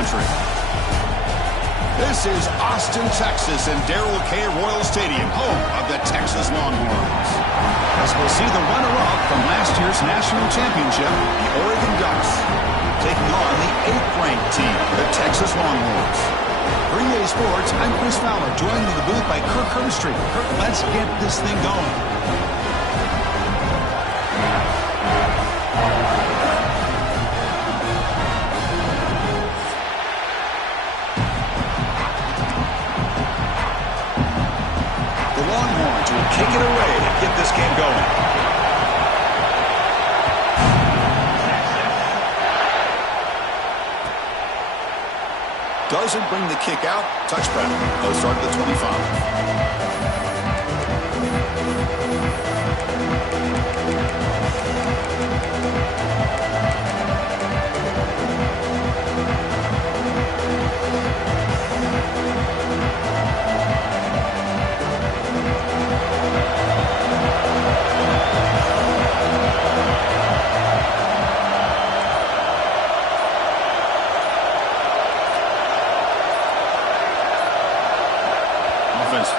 country. This is Austin, Texas, and Darrell K. Royal Stadium, home of the Texas Longhorns. As we'll see the runner-up from last year's national championship, the Oregon Ducks, taking on the 8th-ranked team, the Texas Longhorns. For EA Sports, I'm Chris Fowler, joined in the booth by Kirk Herbstreit. Kirk, let's get this thing going. Longhorns will kick it away and get this game going. Doesn't bring the kick out. Touchback. They'll start at the 25.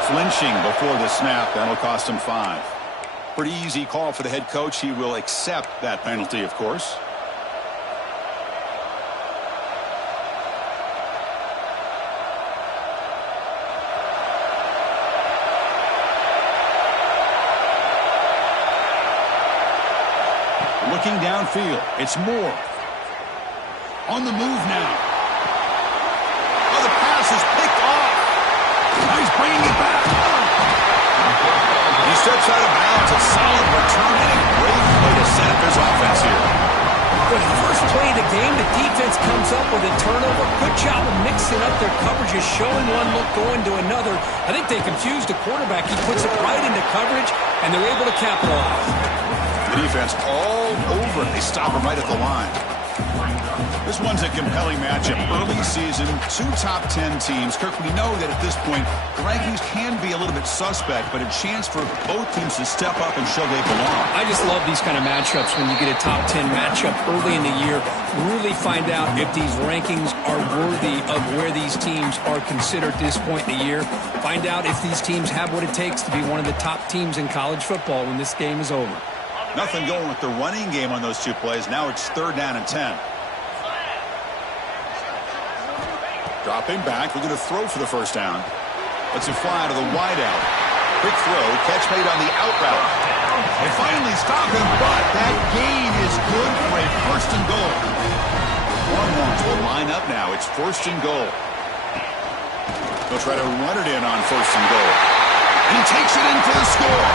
Flinching before the snap. That'll cost him 5. Pretty easy call for the head coach. He will accept that penalty, of course. Looking downfield. It's Moore. On the move now. Oh, the pass is picked off. He's bringing it back. He steps out of bounds. A solid return and a great way to set up his offense here. For the first play of the game, the defense comes up with a turnover. Good job of mixing up their coverages, showing one look, going to another. I think they confused the quarterback. He puts it right into coverage, and they're able to capitalize. The defense all over it. They stop him right at the line. This one's a compelling matchup. Early season, 2 top 10 teams. Kirk, we know that at this point, the rankings can be a little bit suspect, but a chance for both teams to step up and show they belong. I just love these kind of matchups when you get a top 10 matchup early in the year. Really find out if these rankings are worthy of where these teams are considered at this point in the year. Find out if these teams have what it takes to be one of the top teams in college football when this game is over. Nothing going with the running game on those 2 plays. Now it's 3rd down and 10. Dropping back, we're going to throw for the first down. Let's it fly to the wide out. Quick throw, catch made on the out route. They finally stop him, but that gain is good for a 1st and goal. Longhorns will line up now. It's 1st and goal. They'll try to run it in on 1st and goal. And he takes it in for the score.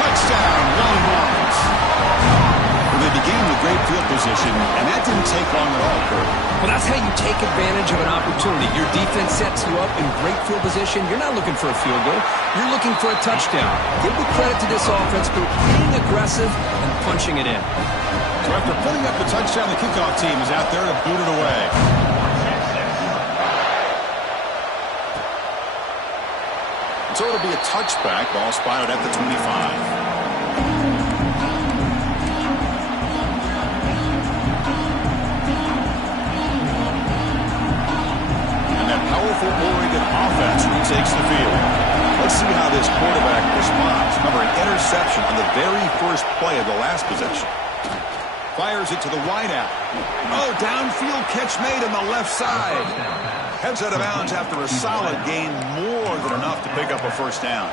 Touchdown, Longhorns. Well, they began with great field position, and that didn't take long at all, Kurt. Well, that's how you take advantage of an opportunity. Your defense sets you up in great field position. You're not looking for a field goal. You're looking for a touchdown. Give the credit to this offense for being aggressive and punching it in. So after putting up the touchdown, the kickoff team is out there to boot it away. So it'll be a touchback. Ball spotted at the 25. Powerful Oregon offense retakes the field. Let's see how this quarterback responds. Remember, an interception on the very first play of the last possession. Fires it to the wideout. Oh, downfield catch made on the left side. Heads out of bounds after a solid gain, more than enough to pick up a 1st down.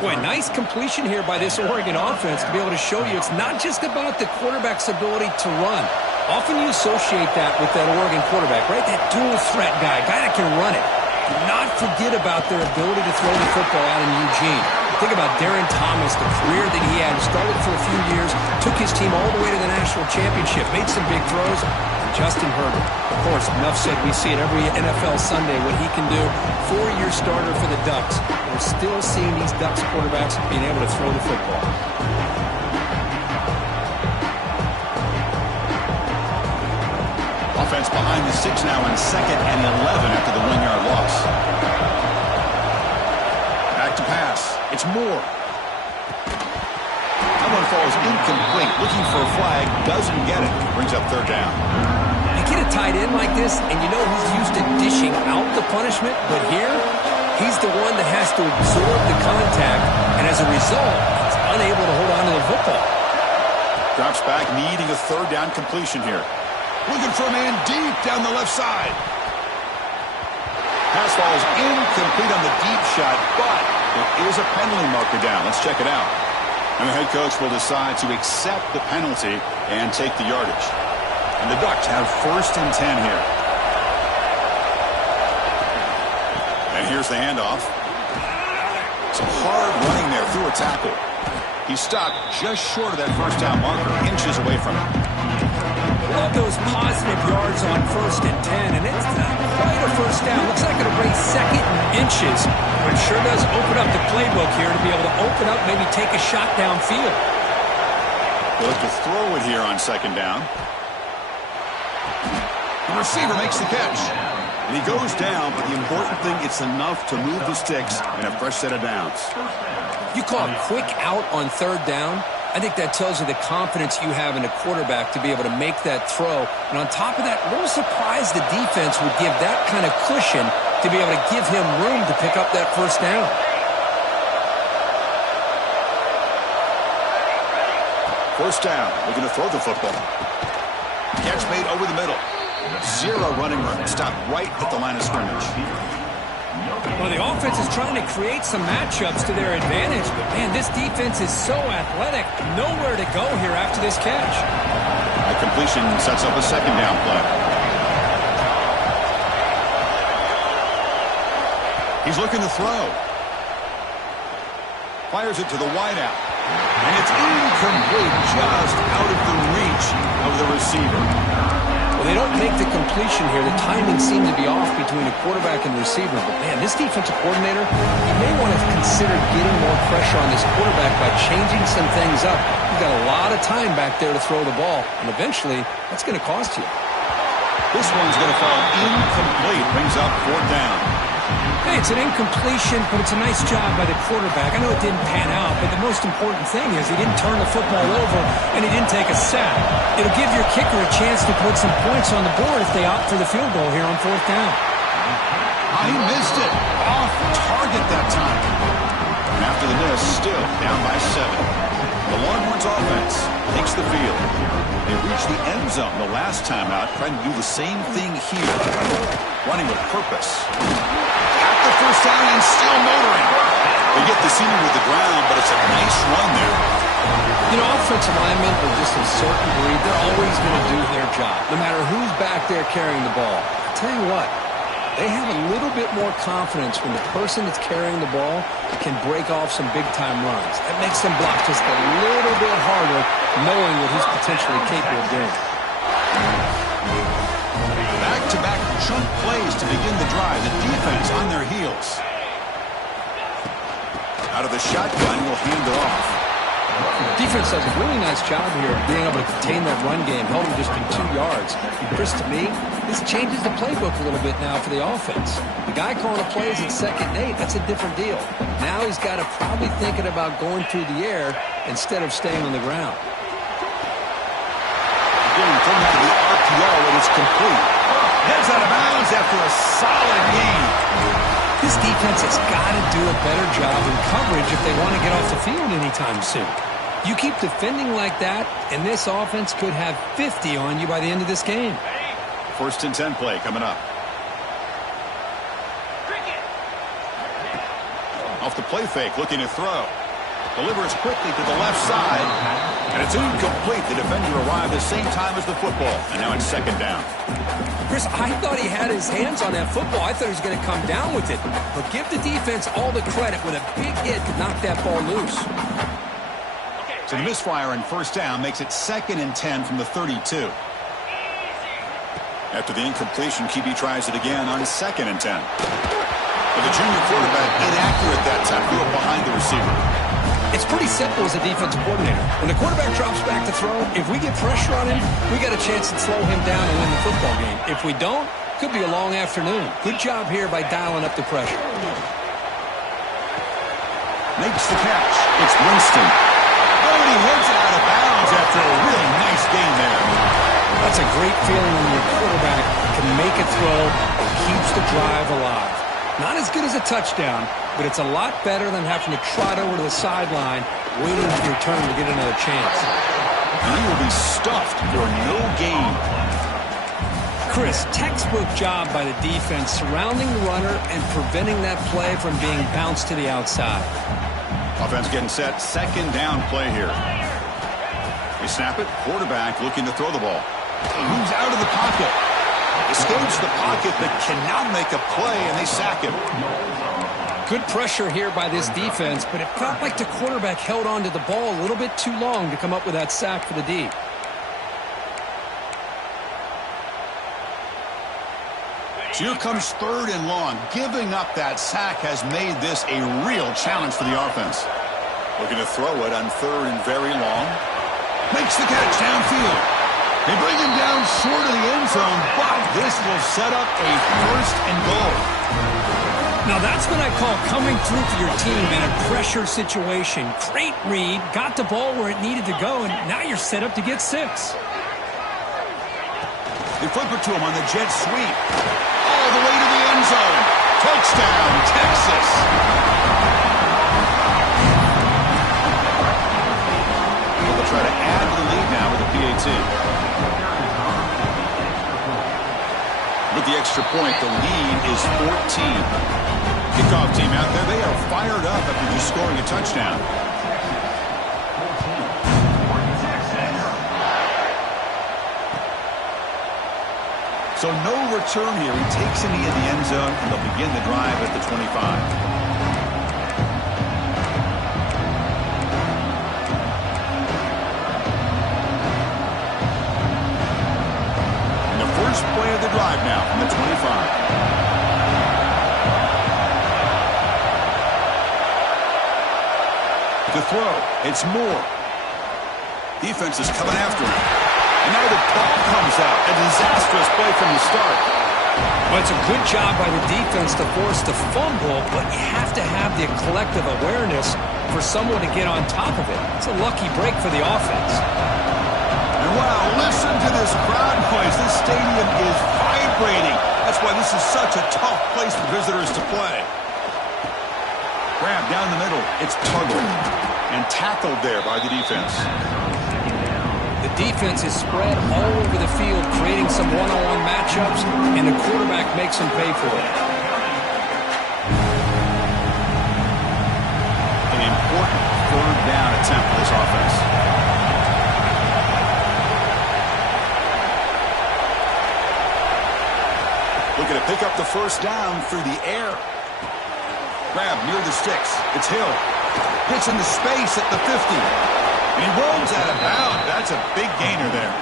Boy, nice completion here by this Oregon offense to be able to show you it's not just about the quarterback's ability to run. Often you associate that with that Oregon quarterback, right? That dual threat guy that can run it. Do not forget about their ability to throw the football out in Eugene. Think about Darren Thomas, the career that he had. Started for a few years, took his team all the way to the national championship, made some big throws. And Justin Herbert, of course, enough said, we see it every NFL Sunday what he can do. 4-year starter for the Ducks. We're still seeing these Ducks quarterbacks being able to throw the football. Offense behind the 6 now on 2nd and 11 after the 1-yard loss. Back to pass. It's Moore. That one falls incomplete. Looking for a flag. Doesn't get it. Brings up 3rd down. You get a tight end like this, and you know he's used to dishing out the punishment, but here, he's the one that has to absorb the contact, and as a result, he's unable to hold on to the football. Drops back, needing a third down completion here. Looking for a man deep down the left side. Pass falls incomplete on the deep shot, but there is a penalty marker down. Let's check it out. And the head coach will decide to accept the penalty and take the yardage. And the Ducks have 1st and 10 here. And here's the handoff. Some hard running there through a tackle. He stopped just short of that first down marker, inches away from it. Love those positive yards on 1st and 10, and it's not quite a first down. Looks like it'll raise 2nd and inches, but it sure does open up the playbook here to be able to open up, maybe take a shot downfield. They'll look to throw it here on 2nd down. The receiver makes the catch. And he goes down, but the important thing, it's enough to move the sticks and a fresh set of downs. You call a quick out on 3rd down. I think that tells you the confidence you have in a quarterback to be able to make that throw. And on top of that, a little surprised the defense would give that kind of cushion to be able to give him room to pick up that first down. First down, looking to throw the football. Catch made over the middle. 0 running room. Stopped right at the line of scrimmage. Well, the offense is trying to create some matchups to their advantage, but man, this defense is so athletic. Nowhere to go here after this catch. A completion sets up a 2nd down play. He's looking to throw. Fires it to the wideout. And it's incomplete, just out of the reach of the receiver. Well, they don't make the completion here. The timing seemed to be off between the quarterback and the receiver. But, man, this defensive coordinator, he may want to consider getting more pressure on this quarterback by changing some things up. You've got a lot of time back there to throw the ball, and eventually that's going to cost you. This one's going to fall incomplete. Brings up 4th down. Hey, it's an incompletion, but it's a nice job by the quarterback. I know it didn't pan out, but the most important thing is he didn't turn the football over and he didn't take a sack. It'll give your kicker a chance to put some points on the board if they opt for the field goal here on 4th down. He missed it. Off target that time. And after the miss, still down by 7. The Longhorns offense takes the field. They reached the end zone the last time out, trying to do the same thing here. Running with purpose. At the first down and still motoring. They get the senior with the ground, but it's a nice run there. You know, offensive linemen are just a certain breed. They're always going to do their job, no matter who's back there carrying the ball. I'll tell you what, they have a little bit more confidence when the person that's carrying the ball can break off some big-time runs. That makes them block just a little bit harder, knowing what he's potentially capable of doing. Back-to-back chunk plays to begin the drive. The defense on their heels. Out of the shotgun, will hand it off. Defense does a really nice job here of being able to contain that run game, held him just in 2 yards. Chris, to me, this changes the playbook a little bit now for the offense. The guy calling the plays at 2nd and 8, that's a different deal. Now he's got to probably thinking about going through the air instead of staying on the ground. Again, thrown out of the RPO when it's complete. Heads out of bounds after a solid gain. This defense has got to do a better job in coverage if they want to get off the field anytime soon. You keep defending like that, and this offense could have 50 on you by the end of this game. 1st and 10 play coming up. Off the play fake, looking to throw. Delivers quickly to the left side. And it's incomplete. The defender arrived the same time as the football. And now it's 2nd down. Chris, I thought he had his hands on that football. I thought he was going to come down with it. But give the defense all the credit with a big hit to knock that ball loose. So the misfire on 1st down makes it 2nd and 10 from the 32. After the incompletion, QB tries it again on 2nd and 10. But the junior quarterback inaccurate that time, threw it behind the receiver. It's pretty simple as a defensive coordinator. When the quarterback drops back to throw, if we get pressure on him, we got a chance to slow him down and win the football game. If we don't, could be a long afternoon. Good job here by dialing up the pressure. Makes the catch. It's Winston. Oh, and he heads out of bounds after a really nice game there. That's a great feeling when your quarterback can make a throw and keeps the drive alive. Not as good as a touchdown, but it's a lot better than having to trot over to the sideline, waiting for your turn to get another chance. And he will be stuffed for no gain. Chris, textbook job by the defense surrounding the runner and preventing that play from being bounced to the outside. Offense getting set. Second down play here. They snap it. Quarterback looking to throw the ball. Moves out of the pocket. Escapes the pocket but cannot make a play, and they sack him. Good pressure here by this defense, but it felt like the quarterback held on to the ball a little bit too long to come up with that sack for the D. So here comes third and long. Giving up that sack has made this a real challenge for the offense. Looking to throw it on third and very long. Makes the catch downfield. They bring him down short of the end zone, but this will set up a first and goal. Now that's what I call coming through for your team in a pressure situation. Great read, got the ball where it needed to go, and now you're set up to get 6. They flip it to him on the jet sweep. All the way to the end zone. Touchdown, Texas. They'll try to add to the lead now with a PAT. With the extra point, the lead is 14. Kickoff team out there, they are fired up after just scoring a touchdown. So no return here. He takes it into the end zone, and they'll begin the drive at the 25. And the first play of the drive now from the 25. To throw, it's Moore. Defense is coming after him. And now the ball comes out. A disastrous play from the start. Well, it's a good job by the defense to force the fumble, but you have to have the collective awareness for someone to get on top of it. It's a lucky break for the offense. And wow, listen to this crowd noise. This stadium is vibrating. That's why this is such a tough place for visitors to play. Grab down the middle. It's Tuggle. And tackled there by the defense. The defense is spread all over the field, creating some one-on-one matchups, and the quarterback makes them pay for it. An important third down attempt for this offense. Looking to pick up the first down through the air. Grab near the sticks. It's Hill. Hits into space at the 50. And he rolls out of bounds. That's a big gainer there.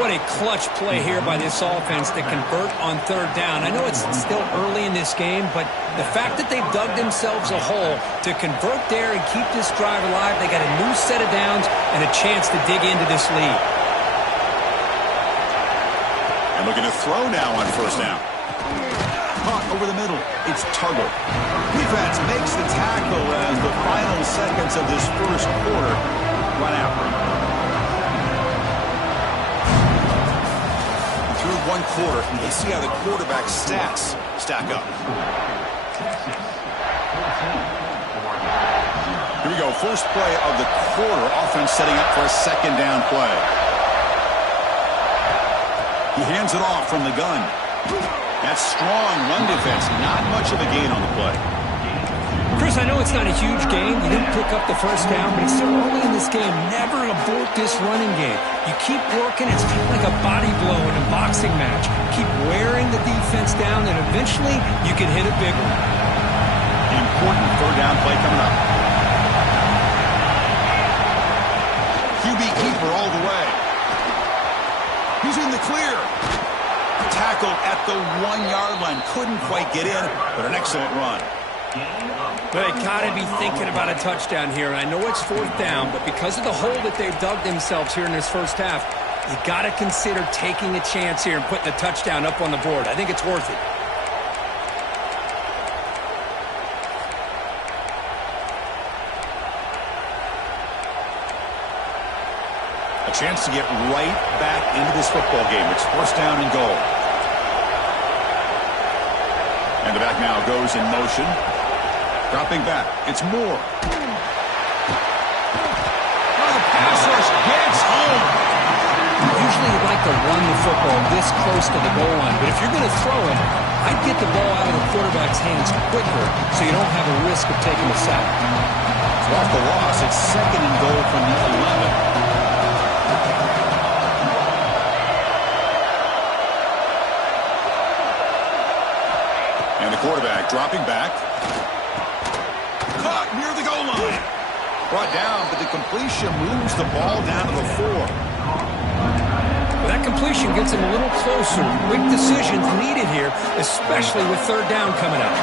What a clutch play here by this offense to convert on third down. I know it's still early in this game, but the fact that they've dug themselves a hole to convert there and keep this drive alive, they got a new set of downs and a chance to dig into this lead. And looking to throw now on first down. Caught over the middle. It's Tuggle. Defense makes the tackle as the final seconds of this first quarter run out. Through one quarter, let's see how the quarterback stats stack up. Here we go. First play of the quarter. Offense setting up for a second down play. He hands it off from the gun. That's strong run defense. Not much of a gain on the play. Chris, I know it's not a huge gain. You didn't pick up the first down, but it's so early in this game. Never abort this running game. You keep working. It's kind of like a body blow in a boxing match. Keep wearing the defense down, and eventually you can hit a big one. An important third down play coming up. QB keeper all the way. He's in the clear. Tackled at the 1-yard line. Couldn't quite get in, but an excellent run. But they got to be thinking about a touchdown here. And I know it's fourth down, but because of the hole that they've dug themselves here in this first half, you got to consider taking a chance here and putting the touchdown up on the board. I think it's worth it. A chance to get right back into this football game. It's first down and goal. And the back now goes in motion. Dropping back. It's Moore. Oh, the pass rush gets home. Usually you like to run the football this close to the goal line, but if you're going to throw it, I'd get the ball out of the quarterback's hands quicker so you don't have a risk of taking a sack. Off the loss, it's second and goal from the 11. And the quarterback dropping back. Caught near the goal line. Brought down, but the completion moves the ball down to the 4. That completion gets him a little closer. Quick decisions needed here, especially with third down coming up.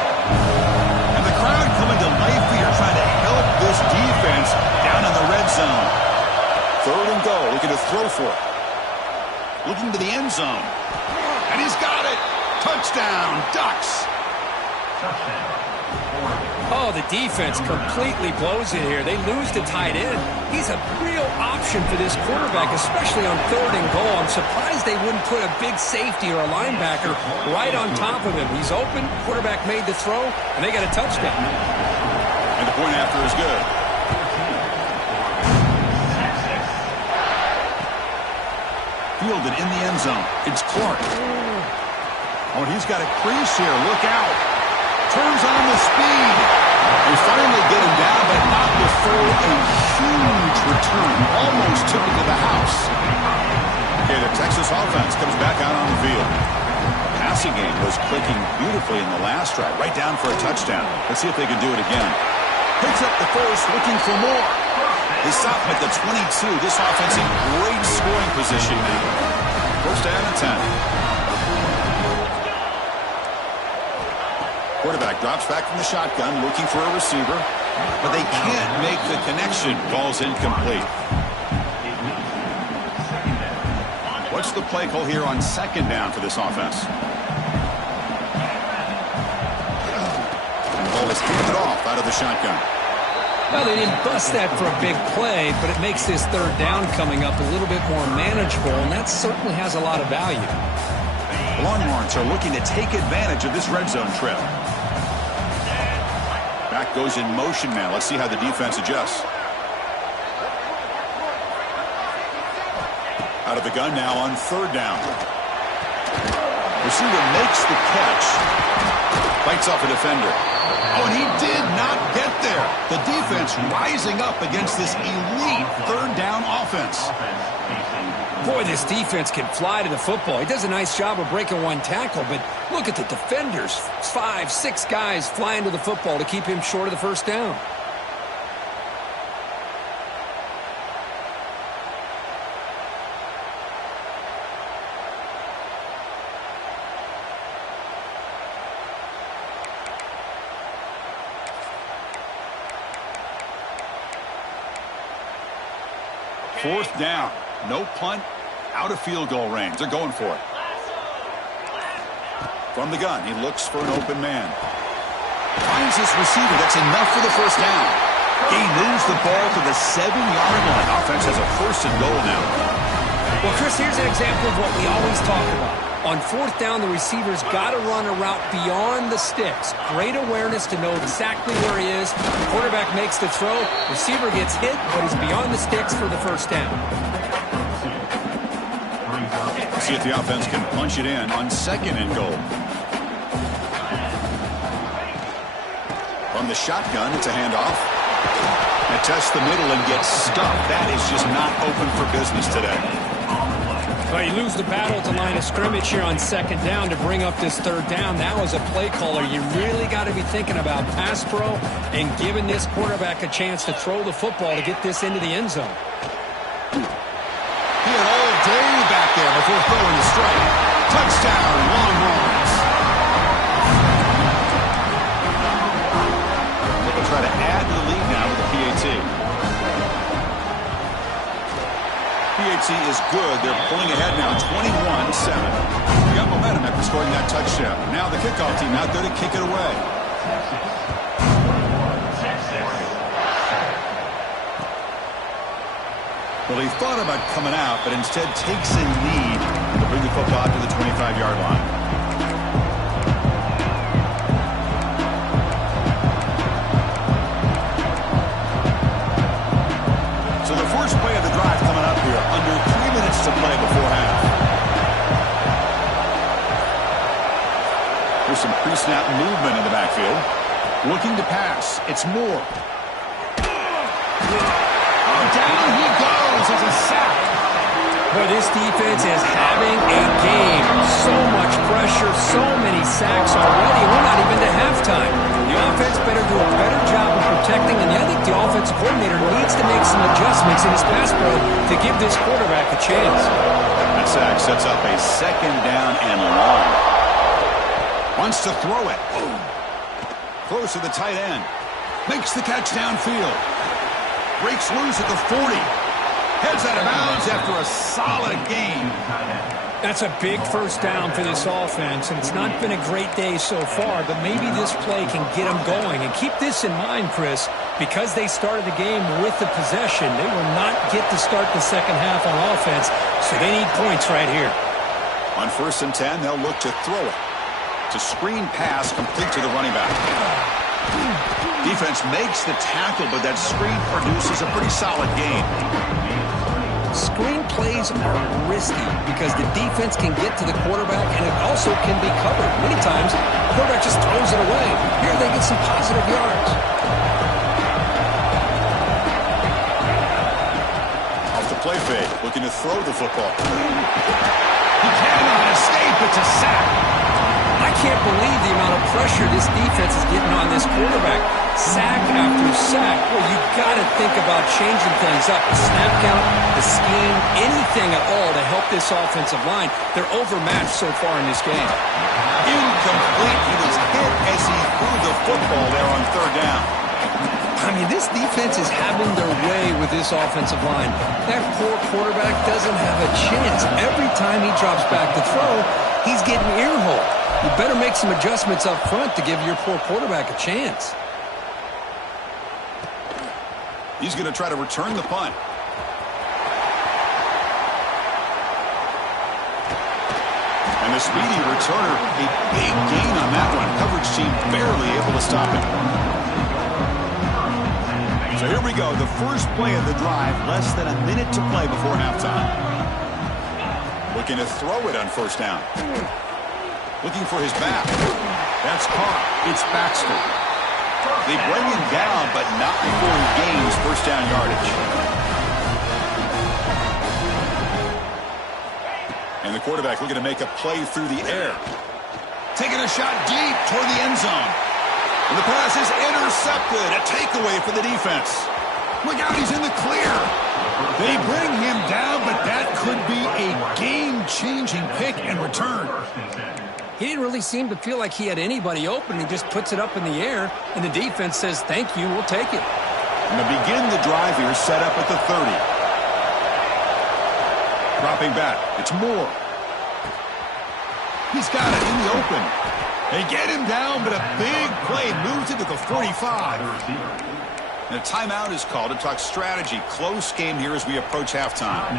And the crowd coming to life here, trying to help this defense down in the red zone. Third and goal, looking to throw for it. Looking to the end zone. And he's got it. Touchdown, Ducks. Oh, the defense completely blows it here. They lose to tight end. He's a real option for this quarterback, especially on third and goal. I'm surprised they wouldn't put a big safety or a linebacker right on top of him. He's open, quarterback made the throw, and they got a touchdown. And the point after is good. Fielded in the end zone. It's Clark. Oh, and he's got a crease here. Look out. Turns on the speed. They finally get him down, but not before a huge return. Almost took it to the house. Okay, the Texas offense comes back out on the field. The passing game was clicking beautifully in the last drive, right down for a touchdown. Let's see if they can do it again. Picks up the first, looking for more. They stop him at the 22. This offense in great scoring position now. First down and 10. Quarterback drops back from the shotgun, looking for a receiver, but they can't make the connection. Ball's incomplete. What's the play call here on second down for this offense? And the ball is handed off out of the shotgun. Well, they didn't bust that for a big play, but it makes this third down coming up a little bit more manageable, and that certainly has a lot of value. The Longhorns are looking to take advantage of this red zone trip. Back goes in motion now. Let's see how the defense adjusts. Out of the gun now on third down. Receiver makes the catch. Fights off a defender. Oh, and he did not get there. The defense rising up against this elite third down offense. Boy, this defense can fly to the football. He does a nice job of breaking one tackle, but look at the defenders. 5, 6 guys flying to the football to keep him short of the first down. Fourth down. No punt. Out of field goal range. They're going for it. From the gun, he looks for an open man. Finds his receiver. That's enough for the first down. He moves the ball to the 7-yard line. Offense has a first and goal now. Well, Chris, here's an example of what we always talk about. On fourth down, the receiver's got to run a route beyond the sticks. Great awareness to know exactly where he is. The quarterback makes the throw. Receiver gets hit, but he's beyond the sticks for the first down. See if the offense can punch it in on second and goal. From the shotgun, it's a handoff. And tests the middle and gets stuffed. That is just not open for business today. Well, you lose the battle at the line of scrimmage here on second down to bring up this third down. Now, as a play caller, you really got to be thinking about pass pro and giving this quarterback a chance to throw the football to get this into the end zone. He had all day back there before throwing the strike. Touchdown, Longhorns. They'll try to add to the lead now with the PAT. PAT is good. They're pulling ahead now, 21-7. They got momentum after scoring that touchdown. Now the kickoff team out there to kick it away. Well, he thought about coming out, but instead takes a lead to bring the football out to the 25-yard line. So the first play of the drive coming up here, under 3 minutes to play before half. There's some pre-snap movement in the backfield. Looking to pass. It's Moore. Oh, down he goes. It's a sack. Well, this defense is having a game. So much pressure, so many sacks already. We're not even to halftime. The offense better do a better job of protecting, and I think the offensive coordinator needs to make some adjustments in his pass pro to give this quarterback a chance. That sack sets up a second down and long. Wants to throw it. Close to the tight end. Makes the catch downfield. Breaks loose at the 40. Heads out of bounds after a solid game. That's a big first down for this offense, and it's not been a great day so far, but maybe this play can get them going. And keep this in mind, Chris, because they started the game with the possession, they will not get to start the second half on offense, so they need points right here. On 1st and 10, they'll look to throw it. To screen pass complete to the running back. Defense makes the tackle, but that screen produces a pretty solid gain. Screen plays are risky because the defense can get to the quarterback, and it also can be covered. Many times, the quarterback just throws it away. Here they get some positive yards. Off the play fake, looking to throw the football. He cannot escape. It's a sack. I can't believe the amount of pressure this defense is getting on this quarterback. Sack after sack. Well, you got to think about changing things up. The snap count, the scheme, anything at all to help this offensive line. They're overmatched so far in this game. Incomplete. He was hit as he threw the football there on 3rd down. I mean, this defense is having their way with this offensive line. That poor quarterback doesn't have a chance. Every time he drops back to throw, he's getting ear-hole. You better make some adjustments up front to give your poor quarterback a chance. He's going to try to return the punt. And the speedy returner, a big gain on that one. Coverage team barely able to stop it. So here we go, the first play of the drive, less than a minute to play before halftime. Looking to throw it on 1st down. Looking for his back. That's caught. It's Baxter. They bring him down, but not before he gains 1st down yardage. And the quarterback looking to make a play through the air. Taking a shot deep toward the end zone. And the pass is intercepted. A takeaway for the defense. Look out, he's in the clear. They bring him down, but that could be a game-changing pick and return. He didn't really seem to feel like he had anybody open. He just puts it up in the air, and the defense says, thank you, we'll take it. And to begin the drive here, set up at the 30. Dropping back, it's Moore. He's got it in the open. They get him down, but a big play moves into the 45. And a timeout is called to talk strategy. Close game here as we approach halftime.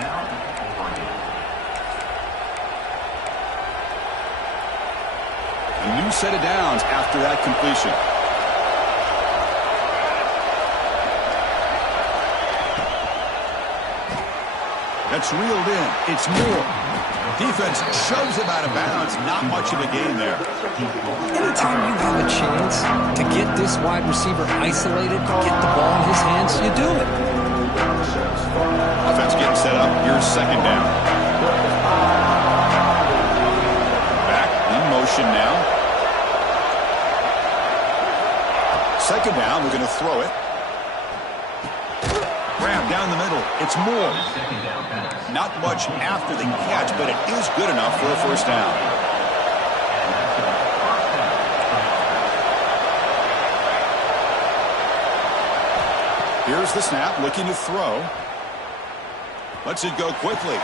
A new set of downs after that completion. That's reeled in. It's Moore. Defense shoves him out of bounds. Not much of a gain there. Anytime you have a chance to get this wide receiver isolated, to get the ball in his hands, you do it. Offense getting set up. Here's 2nd down. Back in motion now. 2nd down. We're going to throw it. Grab down the middle. It's Moore. Not much after the catch, but it is good enough for a 1st down. Here's the snap, looking to throw. Lets it go quickly.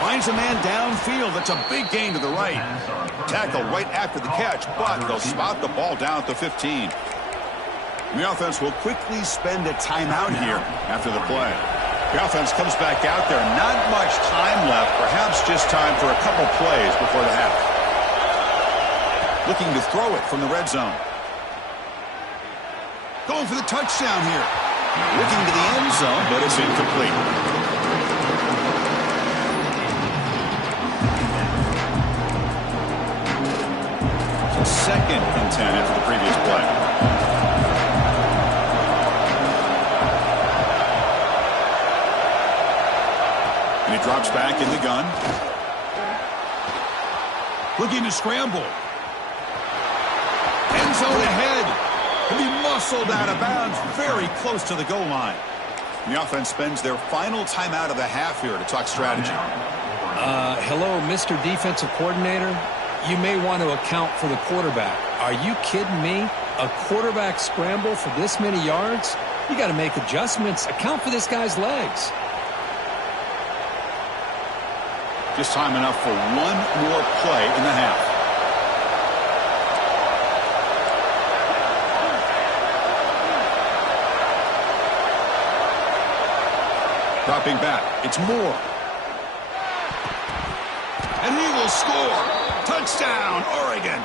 Finds a man downfield. That's a big gain to the right. Tackle right after the catch, but they'll spot the ball down at the 15. And the offense will quickly spend a timeout here after the play. The offense comes back out there. Not much time left. Perhaps just time for a couple plays before the half. Looking to throw it from the red zone. Going for the touchdown here. Looking to the end zone, but it's incomplete. So 2nd and 10 after the previous play. And he drops back in the gun. Looking to scramble. End zone ahead. And he muscled out of bounds very close to the goal line. The offense spends their final timeout of the half here to talk strategy. Hello, Mr. Defensive Coordinator. You may want to account for the quarterback. Are you kidding me? A quarterback scramble for this many yards? You got to make adjustments. Account for this guy's legs. Just time enough for one more play in the half. Dropping back. It's Moore. And he will score. Touchdown, Oregon.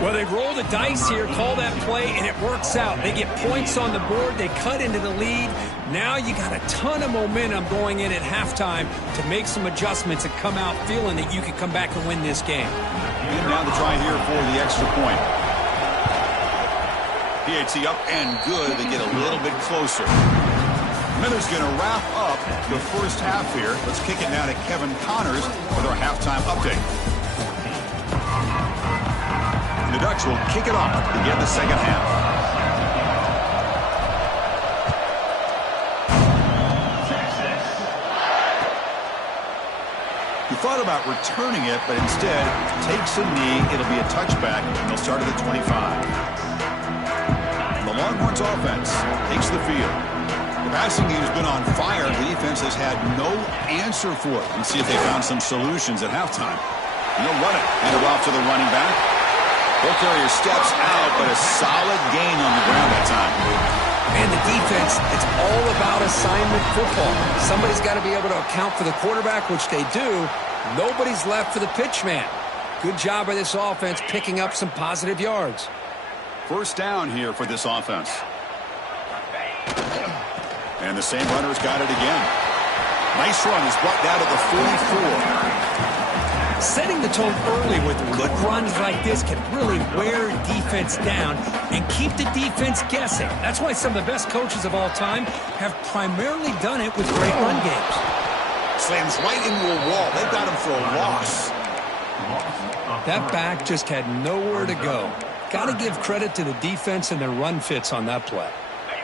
Well, they roll the dice here, call that play, and it works out. They get points on the board. They cut into the lead. Now you got a ton of momentum going in at halftime to make some adjustments and come out feeling that you can come back and win this game. And now the try here for the extra point. PAT up and good. They get a little bit closer. Miller's going to wrap up the first half here. Let's kick it now to Kevin Connors with our halftime update. The Ducks will kick it off to begin the second half. He thought about returning it, but instead takes a knee. It'll be a touchback, and they'll start at the 25. The Longhorns offense takes the field. The passing game has been on fire. The defense has had no answer for it. Let's see if they found some solutions at halftime. And they'll run it. Hand it off to the running back. Ball carrier steps out, but a solid gain on the ground that time. And the defense, it's all about assignment football. Somebody's got to be able to account for the quarterback, which they do. Nobody's left for the pitch man. Good job by this offense picking up some positive yards. First down here for this offense. And the same runner's got it again. Nice run. He's brought down to the 44. Setting the tone early with good runs like this can really wear defense down and keep the defense guessing. That's why some of the best coaches of all time have primarily done it with great run games. Slams right into a wall. They've got him for a loss. That back just had nowhere to go. Got to give credit to the defense and their run fits on that play.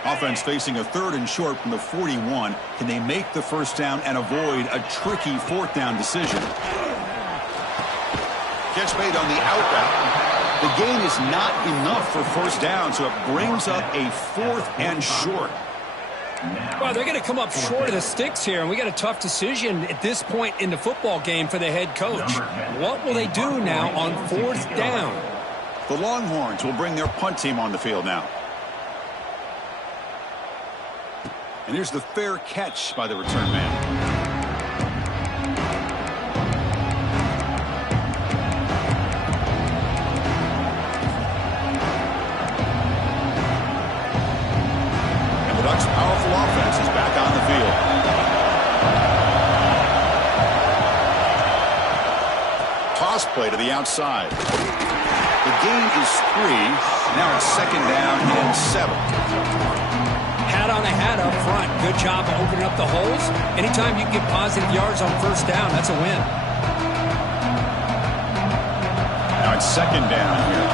Offense facing a 3rd and short from the 41. Can they make the first down and avoid a tricky 4th down decision? Catch made on the out route. The gain is not enough for first down, so it brings up a 4th and short. Well, they're going to come up short of the sticks here, and we got a tough decision at this point in the football game for the head coach. What will they do now on 4th down? The Longhorns will bring their punt team on the field now. And here's the fair catch by the return man. And the Ducks' powerful offense is back on the field. Toss play to the outside. The gain is 3. Now it's 2nd down and 7. Hat on a hat up front. Good job of opening up the holes. Anytime you can get positive yards on first down, that's a win. Now it's 2nd down here.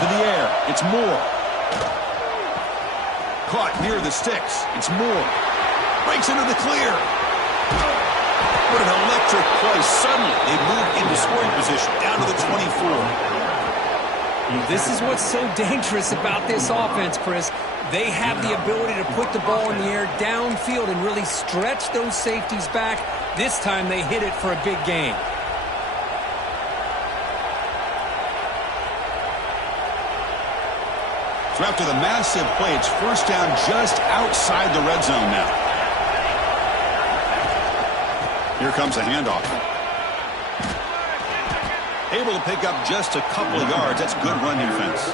To the air. It's Moore. Caught near the sticks. It's Moore. Breaks into the clear. What an electric play. Suddenly, they move into scoring position. Down to the 24. This is what's so dangerous about this offense, Chris. They have the ability to put the ball in the air downfield and really stretch those safeties back. This time they hit it for a big gain. So after the massive play, it's first down just outside the red zone now. Here comes a handoff. Able to pick up just a couple of yards. That's good run defense.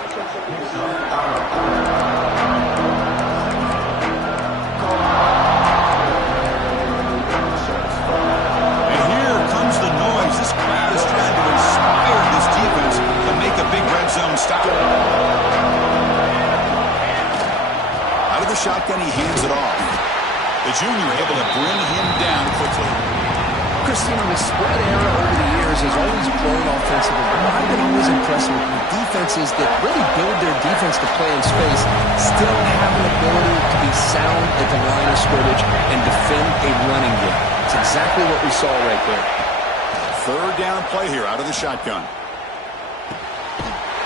And here comes the noise. This crowd is trying to inspire this defense to make a big red zone stop. Out of the shotgun, he hands it off. The junior able to bring him down quickly. Chris, the spread era over the years has always grown offensively, but I've been always impressed with the defenses that really build their defense to play in space, still have an ability to be sound at the line of scrimmage and defend a running game. It's exactly what we saw right there. Third down play here out of the shotgun.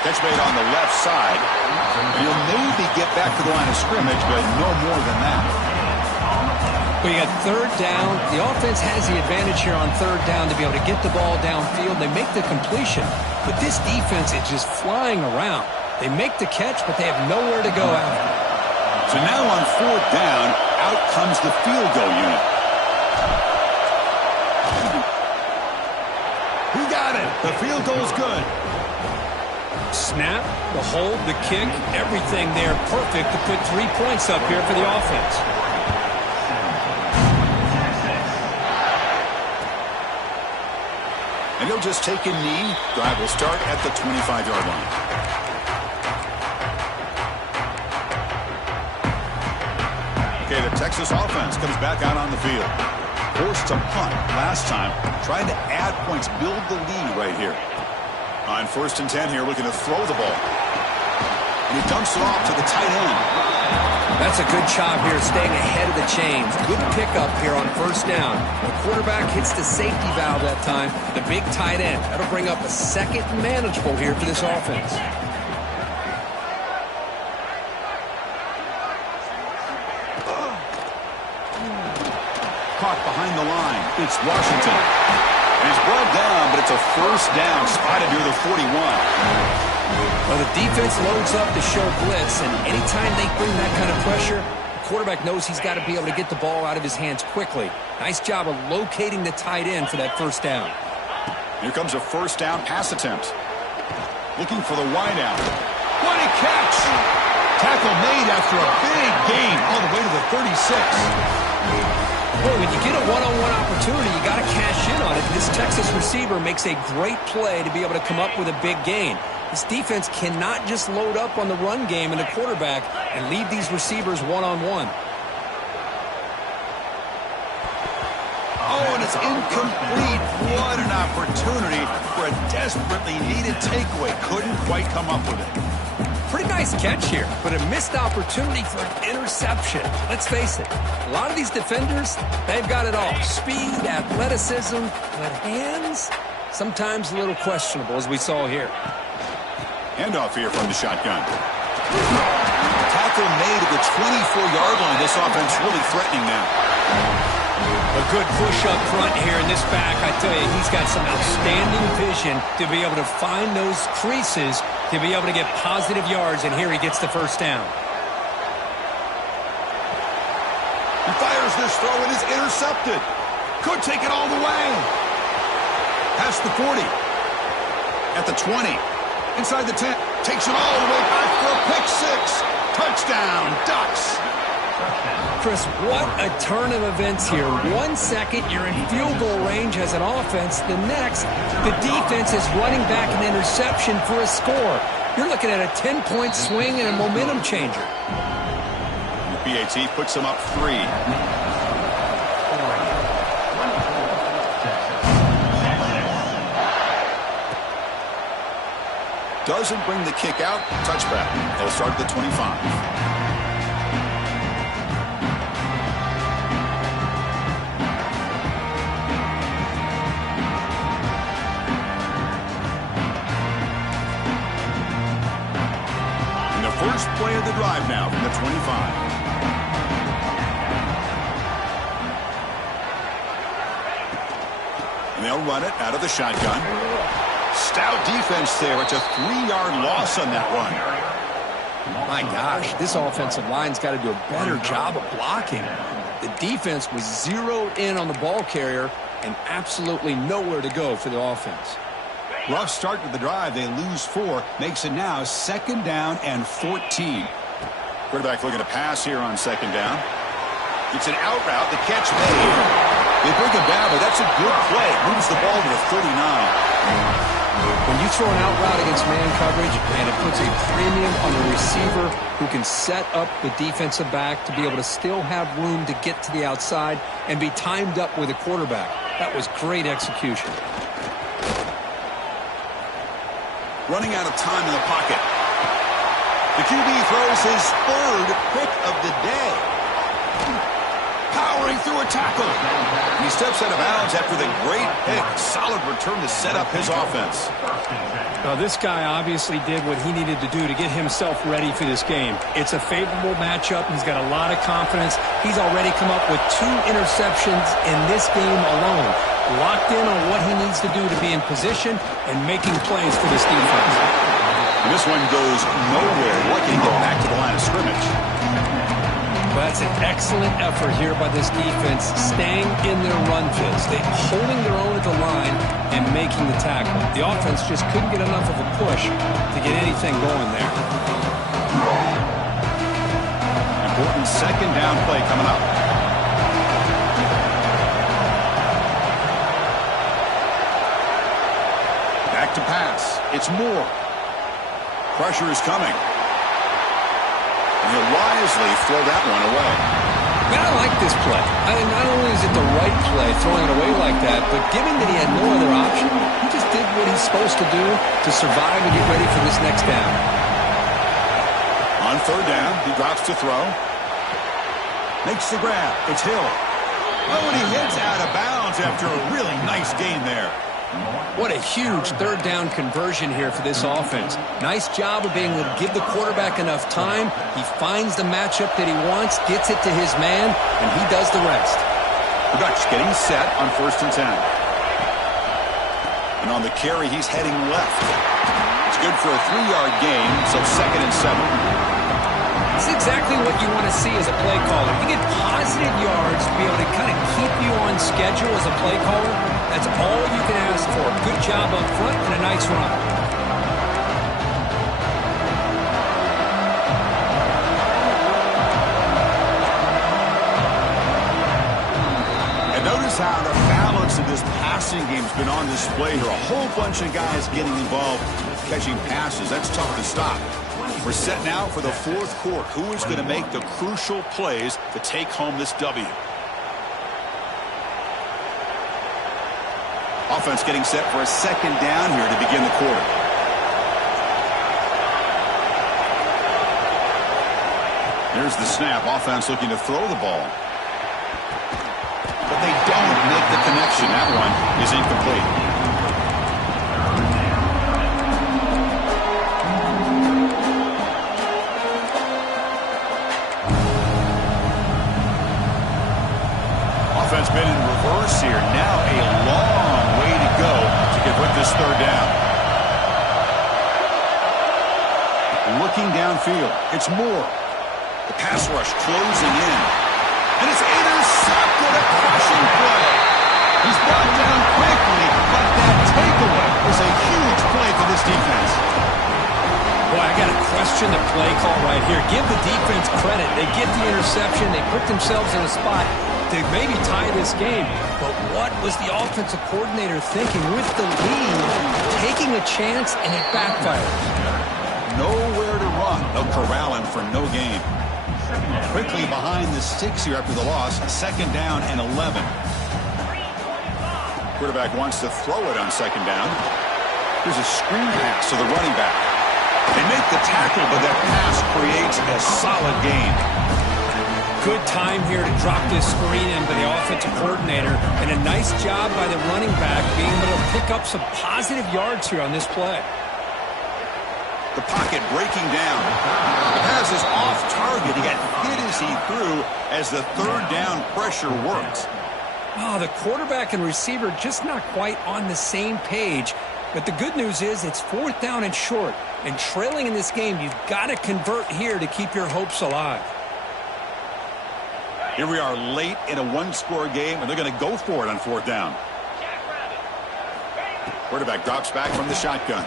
Catch made on the left side. And he'll maybe get back to the line of scrimmage, but no more than that. Well, you got third down. The offense has the advantage here on third down to be able to get the ball downfield. They make the completion, but this defense is just flying around. They make the catch, but they have nowhere to go after. So now on fourth down, out comes the field goal unit. He got it. The field goal's good. Snap, the hold, the kick, everything there perfect to put 3 points up here for the offense. And he'll just take a knee. Drive will start at the 25-yard line. Okay, the Texas offense comes back out on the field. Forced to punt last time. Trying to add points, build the lead right here. On 1st and 10 here, looking to throw the ball. And he dumps it off to the tight end. That's a good job here staying ahead of the chains. Good pickup here on first down. The quarterback hits the safety valve that time. The big tight end. That'll bring up a second manageable here for this offense. Caught behind the line. It's Washington. And he's brought down, but it's a first down spotted near the 41. Well, the defense loads up to show blitz, and anytime they bring that kind of pressure, the quarterback knows he's got to be able to get the ball out of his hands quickly. Nice job of locating the tight end for that first down. Here comes a first down pass attempt. Looking for the wideout. What a catch! Tackle made after a big gain all the way to the 36. Boy, when you get a one-on-one opportunity, you got to cash in on it. This Texas receiver makes a great play to be able to come up with a big gain. This defense cannot just load up on the run game and the quarterback and leave these receivers one-on-one. Oh, and it's incomplete. What an opportunity for a desperately needed takeaway. Couldn't quite come up with it. Pretty nice catch here, but a missed opportunity for an interception. Let's face it, a lot of these defenders, they've got it all. Speed, athleticism, but hands, sometimes a little questionable, as we saw here. Handoff here from the shotgun. Tackle made at the 24-yard line. This offense really threatening now. A good push up front here in this back. I tell you, he's got some outstanding vision to be able to find those creases to be able to get positive yards, and here he gets the first down. He fires this throw and is intercepted. Could take it all the way. Past the 40. At the 20. Inside the 10. Takes it all the way back for a pick six. Touchdown, Ducks. Chris, what a turn of events here. 1 second, you're in field goal range as an offense. The next, the defense is running back an interception for a score. You're looking at a 10-point swing and a momentum changer. BAT puts him up 3. Doesn't bring the kick out. Touchback. They'll start at the 25. First play of the drive now from the 25. And they'll run it out of the shotgun. Stout defense there. It's a 3-yard loss on that run. My gosh, this offensive line's got to do a better job of blocking. The defense was zeroed in on the ball carrier and absolutely nowhere to go for the offense. Rough start to the drive. They lose 4. Makes it now 2nd down and 14. Quarterback looking to pass here on 2nd down. It's an out route. The catch made. They bring him down, but that's a good play. Moves the ball to the 39. When you throw an out route against man coverage, and it puts a premium on the receiver who can set up the defensive back to be able to still have room to get to the outside and be timed up with a quarterback. That was great execution. Running out of time in the pocket. The QB throws his 3rd pick of the day. Powering through a tackle. He steps out of bounds after the great pick. Solid return to set up his offense. Now, this guy obviously did what he needed to do to get himself ready for this game. It's a favorable matchup. He's got a lot of confidence. He's already come up with 2 interceptions in this game alone. Locked in on what he needs to do to be in position and making plays for this defense. And this one goes nowhere. Lucky to get back to the line of scrimmage. That's an excellent effort here by this defense, staying in their run fits. They're holding their own at the line and making the tackle. The offense just couldn't get enough of a push to get anything going there. Important 2nd down play coming up. Back to pass. It's Moore. Pressure is coming. And he'll wisely throw that one away. Man, I like this play. Not only is it the right play, throwing it away like that, but given that he had no other option, he just did what he's supposed to do to survive and get ready for this next down. On 3rd down, he drops to throw. Makes the grab. It's Hill. Oh, and he heads out of bounds after a really nice gain there. What a huge 3rd down conversion here for this offense. Nice job of being able to give the quarterback enough time. He finds the matchup that he wants, gets it to his man, and he does the rest. The Ducks getting set on 1st and 10. And on the carry, he's heading left. It's good for a 3-yard gain, so 2nd and 7. It's exactly what you want to see as a play caller. You get positive yards to be able to kind of keep you on schedule as a play caller. That's all you can ask for. Good job up front and a nice run. And notice how the balance of this passing game has been on display here. A whole bunch of guys getting involved catching passes. That's tough to stop. We're set now for the 4th quarter. Who is going to make the crucial plays to take home this W? Offense getting set for a 2nd down here to begin the quarter. There's the snap. Offense looking to throw the ball. But they don't make the connection. That one is incomplete. Offense been in reverse here. Now a long way to go to convert this 3rd down. Looking downfield. It's Moore. The pass rush closing in. And it's intercepted. A crashing play. He's brought down quickly, but that takeaway is a huge play for this defense. Boy, I got to question the play call right here. Give the defense credit. They get the interception. They put themselves in a spot to maybe tie this game. But what was the offensive coordinator thinking with the lead, taking a chance, and it backfires? Nowhere to run. They'll corral him for no gain. Quickly behind the sticks here after the loss. 2nd down and 11. Quarterback wants to throw it on 2nd down. Here's a screen pass to the running back. They make the tackle, but that pass creates a solid gain. Good time here to drop this screen in by the offensive coordinator, and a nice job by the running back being able to pick up some positive yards here on this play. The pocket breaking down. The pass is off target. He got hit as he threw as the 3rd down pressure works. Oh, the quarterback and receiver just not quite on the same page. But the good news is it's 4th down and short. And trailing in this game, you've got to convert here to keep your hopes alive. Here we are late in a one-score game, and they're going to go for it on 4th down. Quarterback drops back from the shotgun.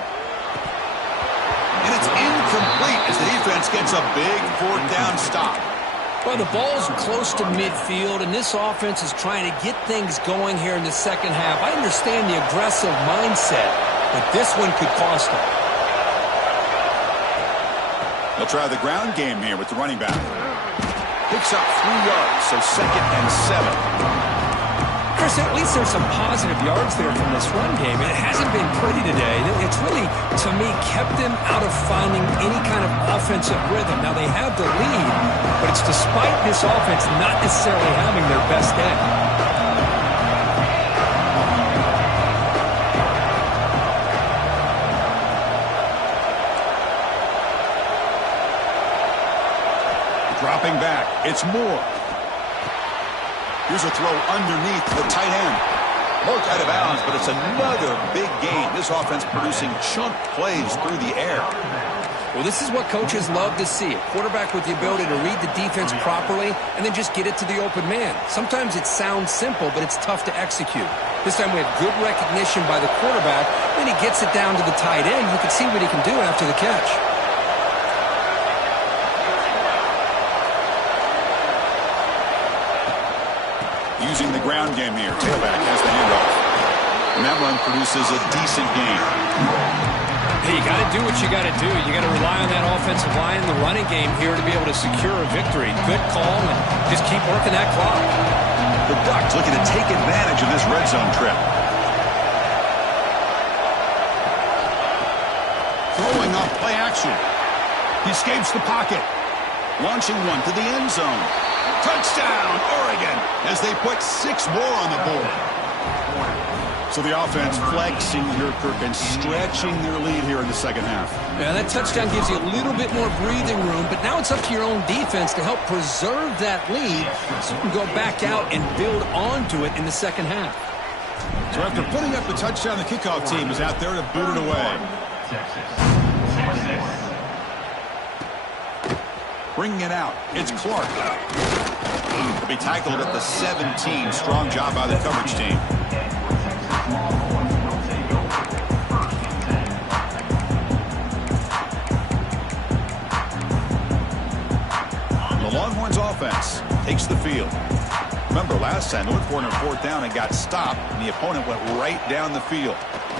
And it's incomplete as the defense gets a big 4th down stop. Well, the ball's close to midfield, and this offense is trying to get things going here in the second half. I understand the aggressive mindset, but this one could cost them. They'll try the ground game here with the running back. Picks up 3 yards, so 2nd and 7. Chris, at least there's some positive yards there from this run game. It hasn't been pretty today. It's really, to me, kept them out of finding any kind of offensive rhythm. Now, they have the lead, but it's despite this offense not necessarily having their best day. Dropping back, it's Moore. Here's a throw underneath the tight end. Marked out of bounds, but it's another big game. This offense producing chunk plays through the air. Well, this is what coaches love to see. A quarterback with the ability to read the defense properly and then just get it to the open man. Sometimes it sounds simple, but it's tough to execute. This time we have good recognition by the quarterback. Then he gets it down to the tight end. You can see what he can do after the catch. Using the ground game here. Tailback has the handoff. And that run produces a decent gain. Hey, you got to do what you got to do. You got to rely on that offensive line in the running game here to be able to secure a victory. Good call, and just keep working that clock. The Ducks looking to take advantage of this red zone trip. Throwing off play action. He escapes the pocket. Launching one to the end zone. Touchdown, Oregon, as they put 6 more on the board. So the offense flexing here, Kirk, and stretching their lead here in the second half. Yeah, that touchdown gives you a little bit more breathing room, but now it's up to your own defense to help preserve that lead so you can go back out and build onto it in the second half. So after putting up the touchdown, the kickoff team is out there to boot it away. Bringing it out, it's Clark. He'll be tackled at the 17. Strong job by the coverage team. The Longhorns offense takes the field. Remember, last time they went for it on 4th down and got stopped, and the opponent went right down the field.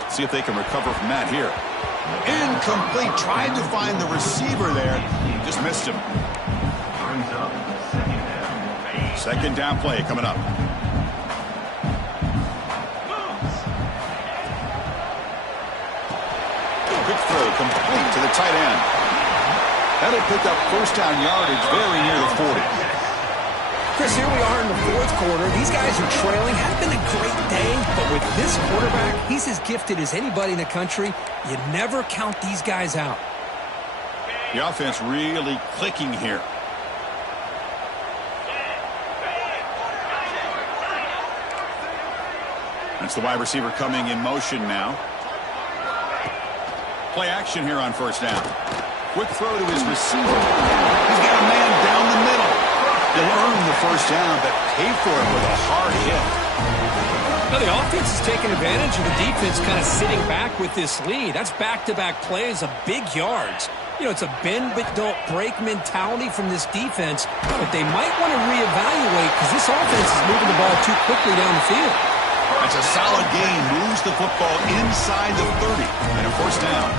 See if they can recover from that here. Incomplete. Tried to find the receiver there. Just missed him. Second down play coming up. Quick throw complete to the tight end. That'll pick up 1st down yardage very near the 40. Chris, here we are in the 4th quarter. These guys are trailing. Had been a great day, but with this quarterback, he's as gifted as anybody in the country. You never count these guys out. The offense really clicking here. That's the wide receiver coming in motion now. Play action here on 1st down. Quick throw to his receiver. He's got a man down the middle. He'll earn the 1st down, but pay for it with a hard hit. Now the offense is taking advantage of the defense kind of sitting back with this lead. That's back-to-back plays of big yards. You know, it's a bend but don't break mentality from this defense, but they might want to reevaluate because this offense is moving the ball too quickly down the field. That's a solid gain. Moves the football inside the 30 and a 1st down.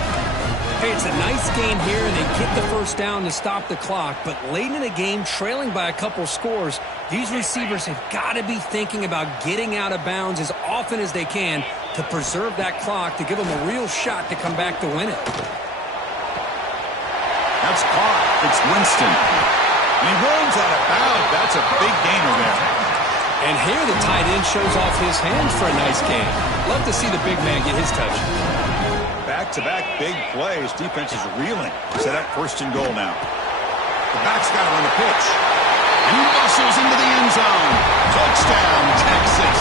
Hey, it's a nice game here, and they get the 1st down to stop the clock. But late in the game, trailing by a couple scores, these receivers have got to be thinking about getting out of bounds as often as they can to preserve that clock, to give them a real shot to come back to win it. That's caught. It's Winston. And he runs out of bounds. That's a big gainer there. And here the tight end shows off his hands for a nice game. Love to see the big man get his touch. Back-to-back big plays. Defense is reeling. Set up 1st and goal now. The back's got to run the pitch. And he muscles into the end zone. Touchdown, Texas.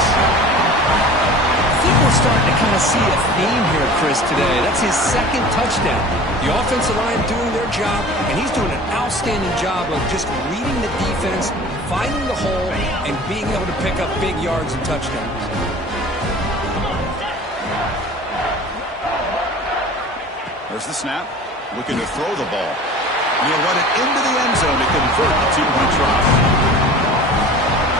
I think we're starting to kind kind of see a theme here, Chris, today. That's his second touchdown. The offensive line doing their job, and he's doing an outstanding job of just reading the defense, finding the hole, and being able to pick up big yards and touchdowns. There's the snap. Looking to throw the ball. He'll run it into the end zone to convert the two-point try.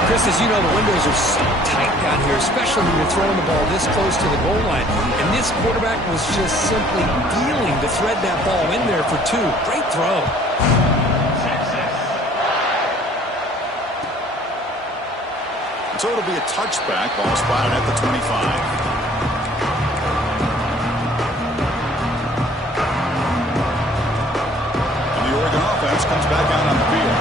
Chris, as you know, the windows are so tight down here, especially when you're throwing the ball this close to the goal line. And this quarterback was just simply dealing to thread that ball in there for two. Great throw. So it'll be a touchback. Ball spotted at the 25. And the Oregon offense comes back out on the field.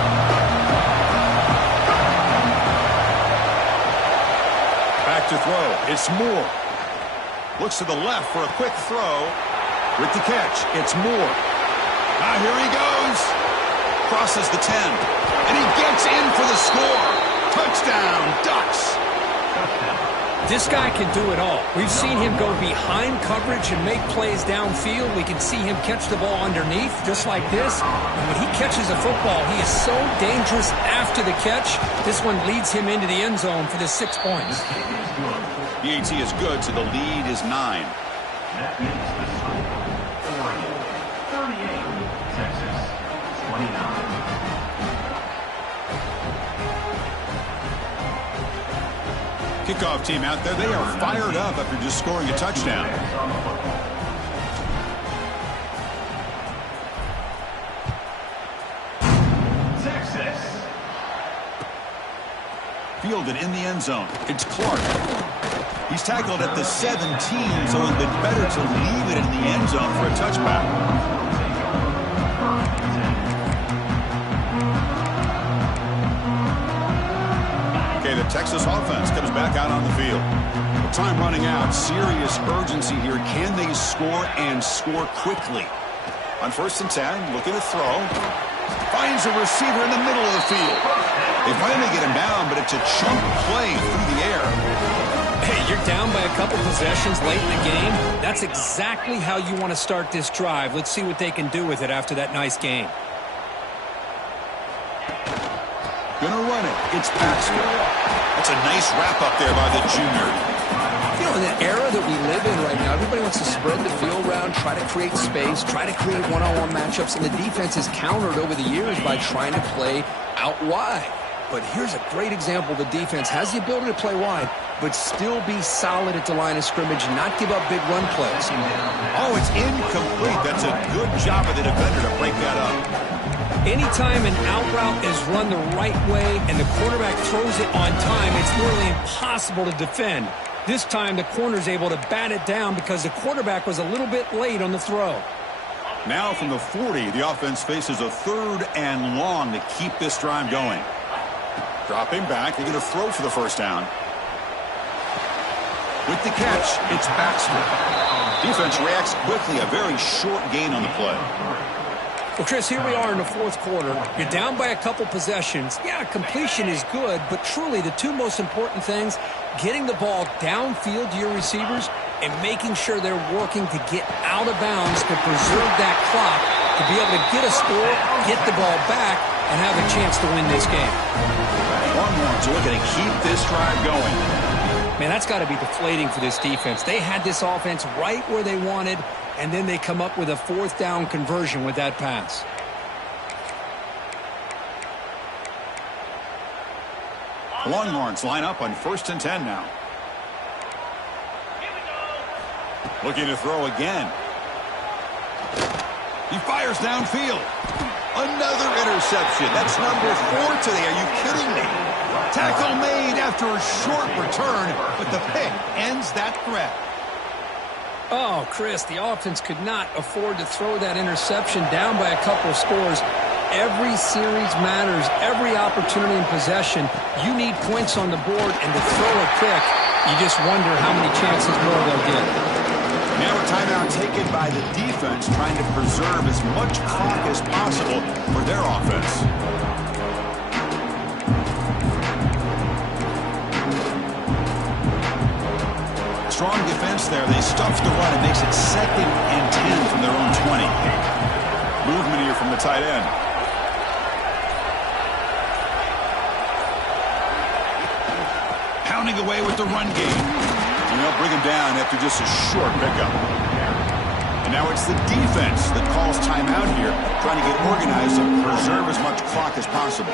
Back to throw. It's Moore. Looks to the left for a quick throw. With the catch, it's Moore. Now here he goes. Crosses the 10. And he gets in for the score. Touchdown, Ducks. This guy can do it all. We've seen him go behind coverage and make plays downfield. We can see him catch the ball underneath, just like this. And when he catches a football, he is so dangerous after the catch. This one leads him into the end zone for the 6 points. The AT is good, so the lead is 9. That is the score. Oregon 38, Texas 29. Kickoff team out there. They are fired up after just scoring a touchdown. Texas. Fielded in the end zone. It's Clark. He's tackled at the 17, so it would have been better to leave it in the end zone for a touchback. Okay, the Texas offense comes back out on the field. Time running out. Serious urgency here. Can they score and score quickly? On 1st and 10, looking to throw. Finds a receiver in the middle of the field. They finally get him down, but it's a chunk play through the air. Hey, you're down by a couple possessions late in the game. That's exactly how you want to start this drive. Let's see what they can do with it after that nice game. Gonna run it. It's Baxter. That's a nice wrap up there by the junior. You know, in the era that we live in right now, everybody wants to spread the field around, try to create space, try to create one-on-one matchups, and the defense has countered over the years by trying to play out wide. But here's a great example. The defense has the ability to play wide, but still be solid at the line of scrimmage, not give up big run plays. Oh, it's incomplete. That's a good job of the defender to break that up. Anytime an out route is run the right way and the quarterback throws it on time, it's nearly impossible to defend. This time, the corner's able to bat it down because the quarterback was a little bit late on the throw. Now from the 40, the offense faces a 3rd and long to keep this drive going. Dropping back, they're going to throw for the 1st down. With the catch, it's Baxter. Defense reacts quickly, a very short gain on the play. Well, Chris, here we are in the 4th quarter. You're down by a couple possessions. Yeah, completion is good, but truly the two most important things, getting the ball downfield to your receivers and making sure they're working to get out of bounds to preserve that clock, to be able to get a score, get the ball back, and have a chance to win this game. Longhorns are looking to keep this drive going. Man, that's got to be deflating for this defense. They had this offense right where they wanted, and then they come up with a 4th down conversion with that pass. Longhorns line up on 1st and 10 now. Looking to throw again. He fires downfield. Another interception. That's number 4 today. Are you kidding me? Tackle made after a short return, but the pick ends that threat. Oh, Chris, the offense could not afford to throw that interception down by a couple of scores. Every series matters. Every opportunity in possession. You need points on the board, and to throw a pick, you just wonder how many chances more they'll get. Now a timeout taken by the defense, trying to preserve as much clock as possible for their offense. strong defense there. They stuff the run. It makes it 2nd and 10 from their own 20. Movement here from the tight end. Pounding away with the run game. And they'll bring him down after just a short pickup. And now it's the defense that calls timeout here, trying to get organized and preserve as much clock as possible.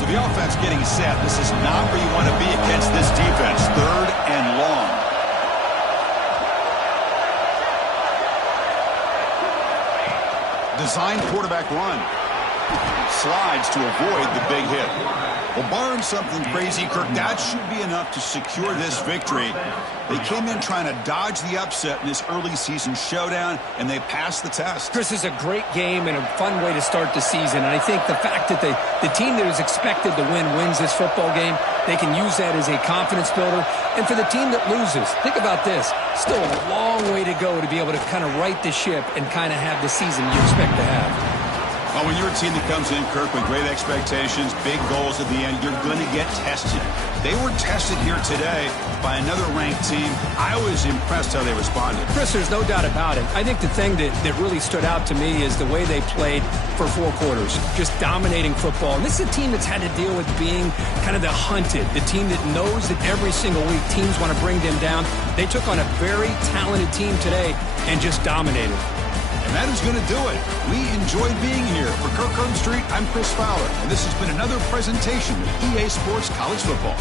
So the offense getting set. This is not where you want to be against this defense. 3rd and long. Design quarterback run. Slides to avoid the big hit. Well, barring something crazy, Kirk, that should be enough to secure this victory. They came in trying to dodge the upset in this early season showdown, and they passed the test. Chris, is a great game and a fun way to start the season. And I think the fact that the team that is expected to win wins this football game, they can use that as a confidence builder. And for the team that loses, think about this. Still a long way to go to be able to kind of right the ship and kind of have the season you expect to have. Well, when you're a team that comes in, Kirk, with great expectations, big goals at the end, you're going to get tested. They were tested here today by another ranked team. I was impressed how they responded. Chris, there's no doubt about it. I think the thing that really stood out to me is the way they played for 4 quarters, just dominating football. And this is a team that's had to deal with being kind of the hunted, the team that knows that every single week teams want to bring them down. They took on a very talented team today and just dominated. And that is going to do it. We enjoyed being here. For Kirk Herbstreit, I'm Chris Fowler, and this has been another presentation of EA Sports College Football.